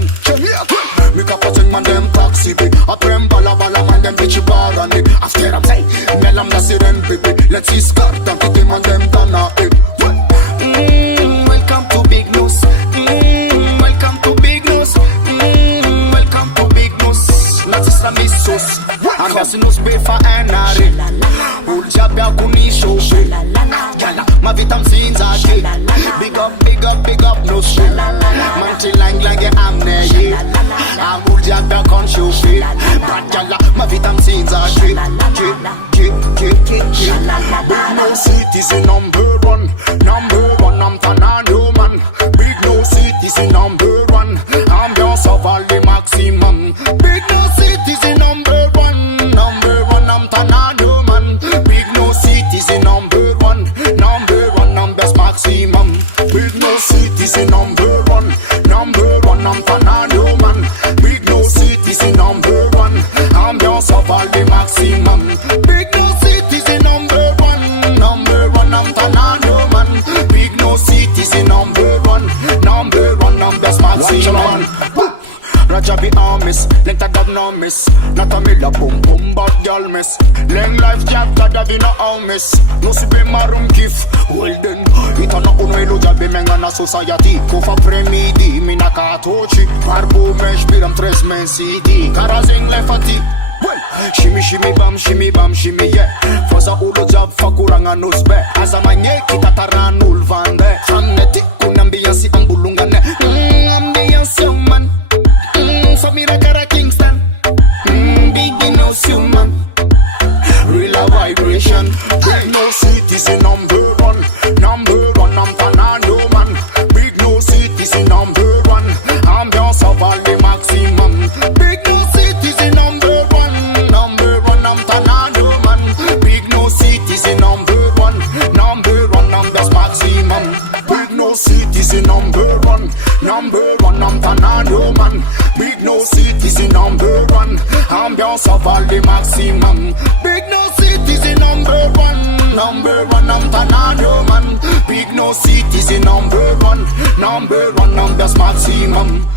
London. Me kapateng man dem taxi big. A trem bala bala man dem bitchy bar and it. After I'm say, melam na siren baby. Let's see skirt and kitty man dem dana it. Welcome to Big News. Welcome to Big News. Welcome to Big News. Natis na misos. Ang gasinus befa enari. Ulja bia kunisho. Kala mavitam sinza ke. Big up, big up, big up no shit. Manchi lang lang ye amne ye. Ang ulja bia konsho shit. Bad kala mavitam sinza ke. Big no citizen number one. Number one, I'm Tanano man. Big no citizen number one. Ambiance of all the maximum. Big no citizen number one. Number one, I'm Tanano man. Big no citizen number one. Number one, ambiance maximum. Big no citizen number one. Number one, I'm Tanano man. Big no citizen number one. Ambiance of all the maximum. Big no citizen number one. Number one, I'm Tanano man. Big no citizen number one. Number one, I'm best maximum. Rajabi Amis, Leng Tagab no miss. Natamila boom boom bad girl miss. Leng life jack Tagabi no all miss. No si be marum kif. Well then, ita na uno jabi menga na society. Kufa premidi, mina katochi. Barbo mesh biram tres men CD. Karazing lefati. Well, shimmy shimmy bam shimmy yeah. Fosa ulo jab fakurangan usbe. Asa manye kita taranul vande. Famneti kunambiyansi ang bulungane. Ambiyansi man. Samira Kara Kingston. Big no human. Real vibration. Big no citizen number one. Number one, I'm Tanano man. Big no citizen number one. Ambiance of all the maximum. Big no citizen number one. Number one, I'm Tanano man. Big no citizen number one. Number one, I'm best maximum. Big no citizen number one. Number one, I'm Tanano man. Big no citizen number one. Ambiance of all the maximum. Big no citizen number one. Number one, I'm Tanano man. Big no citizen number one. Number one, I'm best maximum.